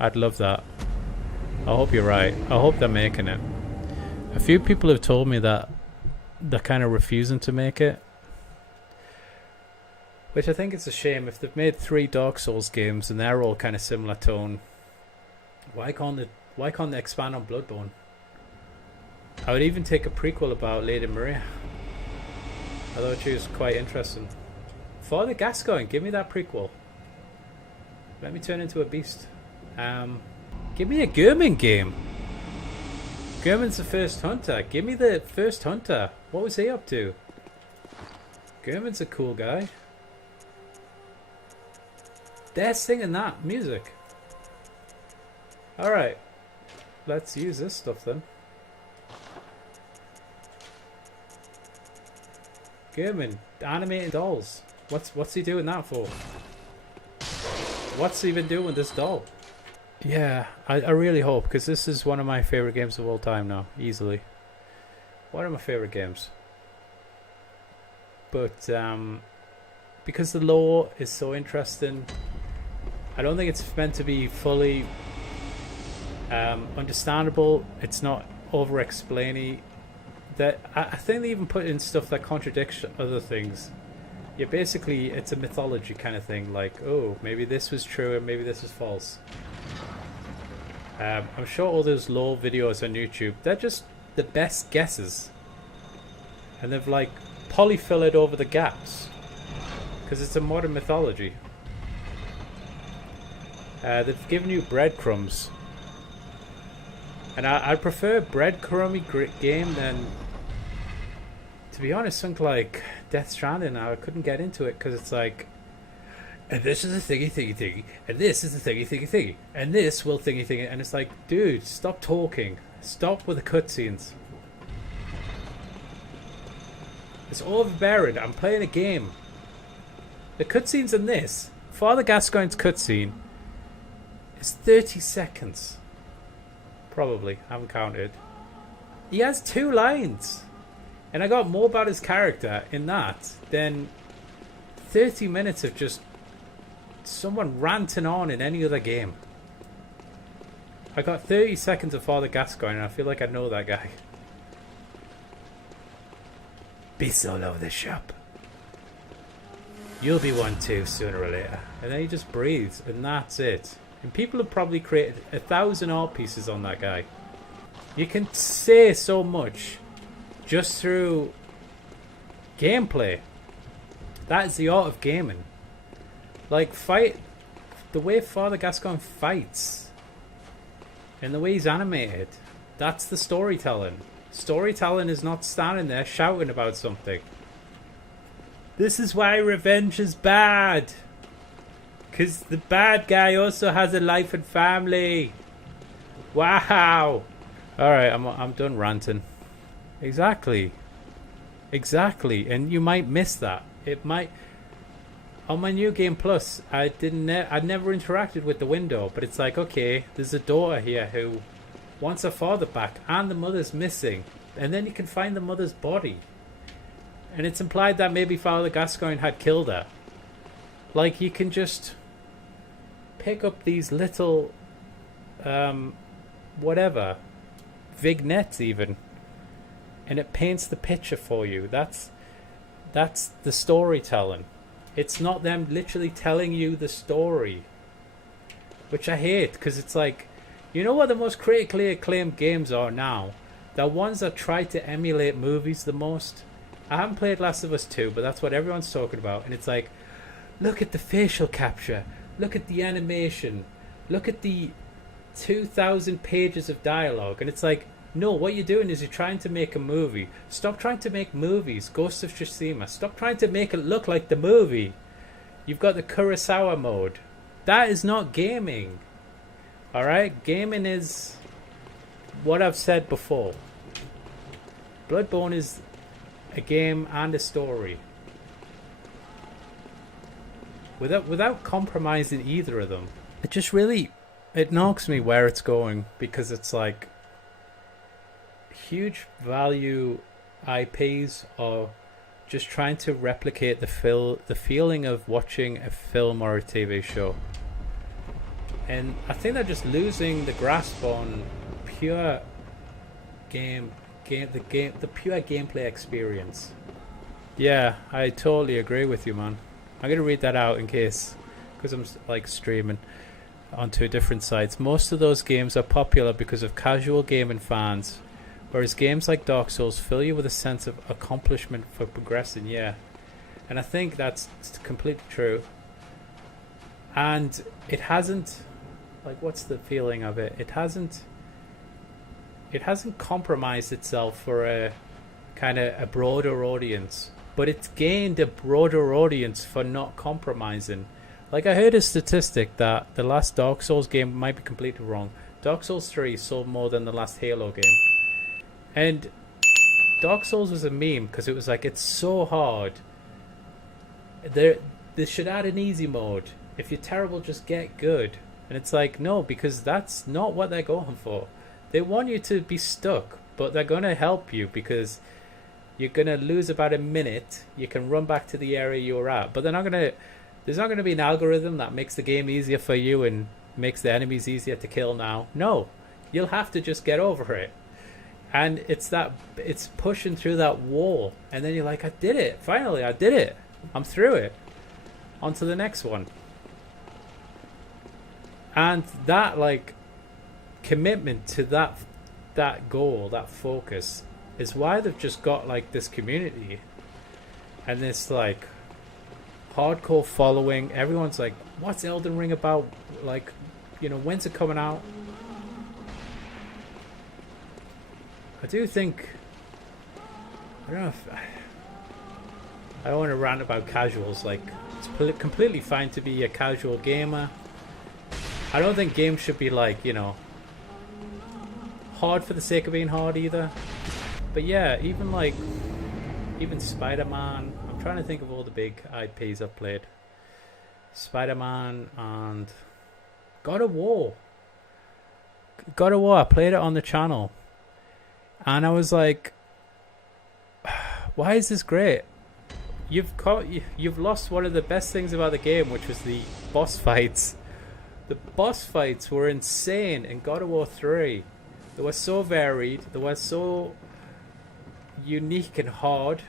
I'd love that. I hope you're right. I hope they're making it. A few people have told me that they're kind of refusing to make it, which I think is a shame. If they've made 3 Dark Souls games and they're all kind of similar tone, why can't they expand on Bloodborne? I would even take a prequel about Lady Maria. I thought she was quite interesting. Father Gascoigne, give me that prequel. Let me turn into a beast. Give me a Gehrman game. Gehrman's the first hunter. Give me the first hunter. What was he up to? Gehrman's a cool guy. They're singing that music. Alright. Let's use this stuff then. Gehrman, animated dolls. What's he doing that for? What's he been doing with this doll? Yeah, I really hope, because this is one of my favourite games of all time now, easily. One of my favourite games. But, because the lore is so interesting, I don't think it's meant to be fully understandable. It's not over-explaining. I think they even put in stuff that contradicts other things. Yeah, basically, it's a mythology kind of thing, like, oh, maybe this was true and maybe this is false. I'm sure all those lore videos on YouTube, they're just the best guesses. And they've like polyfilled over the gaps. Because it's a modern mythology. They've given you breadcrumbs. And I prefer breadcrumby game than, to be honest, something like Death Stranding. I couldn't get into it because it's like, and this is a thingy, and this is a thingy, and this will thingy, and it's like, dude, stop talking. Stop with the cutscenes. It's overbearing. I'm playing a game. The cutscenes in this, Father Gascoigne's cutscene, is 30 seconds. Probably. I haven't counted. He has 2 lines. And I got more about his character in that than 30 minutes of just someone ranting on in any other game. I got 30 seconds of Father Gascoigne and I feel like I know that guy. Beasts all over the shop. You'll be one too sooner or later. And then he just breathes and that's it. And people have probably created 1,000 art pieces on that guy. You can say so much just through gameplay. That is the art of gaming. Like, the way Father Gascoigne fights and the way he's animated, that's the storytelling. Storytelling is not standing there shouting about something. This is why revenge is bad. Because the bad guy also has a life and family. Wow. Alright, I'm done ranting. Exactly. And you might miss that. It might... On my New Game Plus, I'd never interacted with the window, but it's like, okay, there's a daughter here who wants her father back, and the mother's missing, and then you can find the mother's body, and it's implied that maybe Father Gascoigne had killed her. Like, you can just pick up these little, whatever, vignettes even, and it paints the picture for you. That's the storytelling. It's not them literally telling you the story. Which I hate, because it's like, you know what the most critically acclaimed games are now? The ones that try to emulate movies the most. I haven't played Last of Us 2, but that's what everyone's talking about. And it's like, look at the facial capture. Look at the animation. Look at the 2,000 pages of dialogue. And it's like, no, what you're doing is you're trying to make a movie. Stop trying to make movies. Ghost of Tsushima. Stop trying to make it look like the movie. You've got the Kurosawa mode. That is not gaming. Alright? Gaming is what I've said before. Bloodborne is a game and a story. Without compromising either of them. It just really... It knocks me where it's going. Because it's like... Huge value IPs are just trying to replicate the feeling of watching a film or a TV show. And I think they're just losing the grasp on pure the pure gameplay experience. Yeah, I totally agree with you, man. I'm gonna read that out in case, because I'm like streaming onto different sites. Most of those games are popular because of casual gaming fans, whereas games like Dark Souls fill you with a sense of accomplishment for progressing. Yeah, and I think that's completely true. And it hasn't, like, what's the feeling of it? It hasn't compromised itself for a kind of a broader audience, but it's gained a broader audience for not compromising. Like, I heard a statistic that the last Dark Souls game, might be completely wrong, Dark Souls 3 sold more than the last Halo game. And Dark Souls was a meme because it was like, it's so hard. They should add an easy mode. If you're terrible, just get good. And it's like, no, because that's not what they're going for. They want you to be stuck, but they're going to help you because you're going to lose about a minute. You can run back to the area you were at, but there's not going to be an algorithm that makes the game easier for you and makes the enemies easier to kill now. No, you'll have to just get over it. And it's pushing through that wall, and then you're like, I did it. Finally, I did it. I'm through it. On to the next one. And that, like, commitment to that goal, that focus, is why they've just got like this community and this like hardcore following. Everyone's like, what's Elden Ring about? Like, you know, when's it coming out? I do think, I don't know if I don't want to rant about casuals. Like, it's completely fine to be a casual gamer. I don't think games should be like, you know, hard for the sake of being hard either. But yeah, even Spider-Man. I'm trying to think of all the big IPs I've played. Spider-Man and God of War. God of War, I played it on the channel. And I was like, why is this great? You've lost one of the best things about the game, which was the boss fights. The boss fights were insane in God of War 3. They were so varied. They were so unique and hard.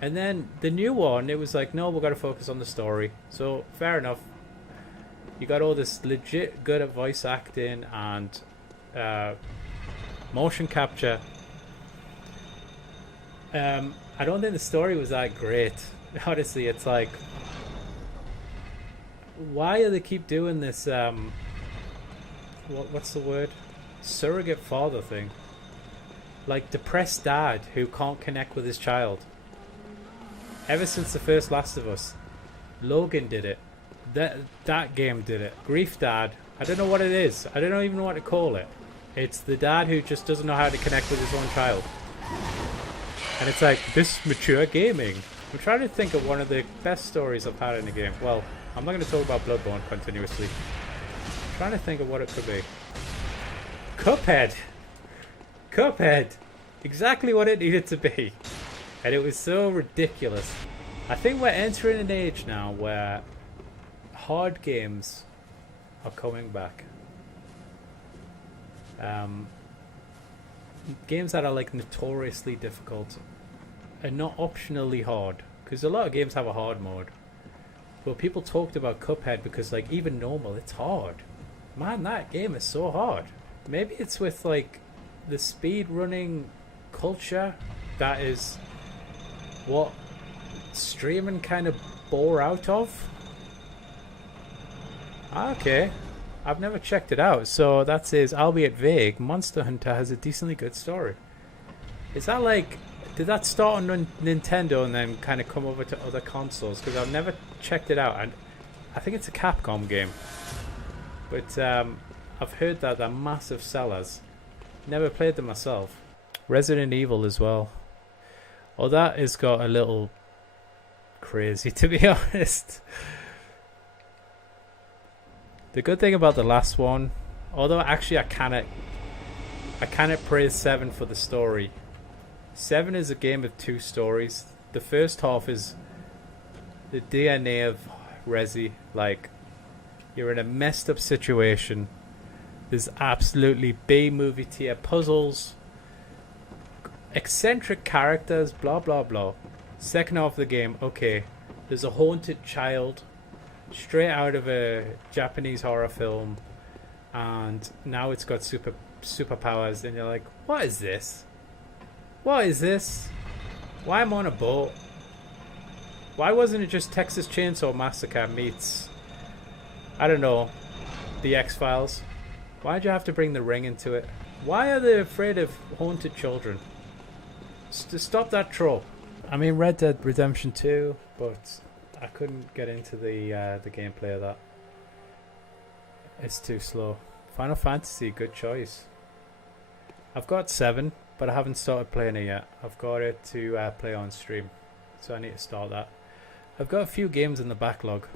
And then the new one, it was like, no, we've got to focus on the story. So, fair enough. You got all this legit good at voice acting and motion capture. I don't think the story was that great. Honestly, it's like, why do they keep doing this what's the word, surrogate father thing? Like, depressed dad who can't connect with his child. Ever since the first Last of Us, Logan did it. That game did it. Grief dad. I don't know what it is. I don't even know what to call it. It's the dad who just doesn't know how to connect with his own child. And it's like, this mature gaming. I'm trying to think of one of the best stories I've had in a game. Well, I'm not going to talk about Bloodborne continuously. I'm trying to think of what it could be. Cuphead. Cuphead. Exactly what it needed to be. And it was so ridiculous. I think we're entering an age now where hard games are coming back. Games that are like notoriously difficult and not optionally hard, because a lot of games have a hard mode. But people talked about Cuphead because, like, even normal, it's hard. Man, that game is so hard. Maybe it's with like the speed running culture that is what streaming kind of bore out of. Okay, I've never checked it out. So that says, albeit vague, Monster Hunter has a decently good story. Is that like, did that start on Nintendo and then kind of come over to other consoles? Because I've never checked it out, and I think it's a Capcom game. But I've heard that they're massive sellers. Never played them myself. Resident Evil as well. Oh, that has got a little crazy, to be honest. The good thing about the last one, although actually I cannot praise 7 for the story. 7 is a game of two stories. The first half is the DNA of Resi, like You're in a messed up situation. There's absolutely B-movie tier puzzles, eccentric characters, blah blah blah. Second half of the game, okay, there's a haunted child straight out of a Japanese horror film, and now it's got superpowers, and you're like, what is this? What is this? Why am I on a boat? Why wasn't it just Texas Chainsaw Massacre meets, I don't know, the X-Files? Why'd you have to bring the Ring into it? Why are they afraid of haunted children? Stop that trope. I mean, Red Dead Redemption 2, but I couldn't get into the gameplay of that. It's too slow. Final Fantasy, good choice. I've got 7, but I haven't started playing it yet. I've got it to play on stream, so I need to start that. I've got a few games in the backlog.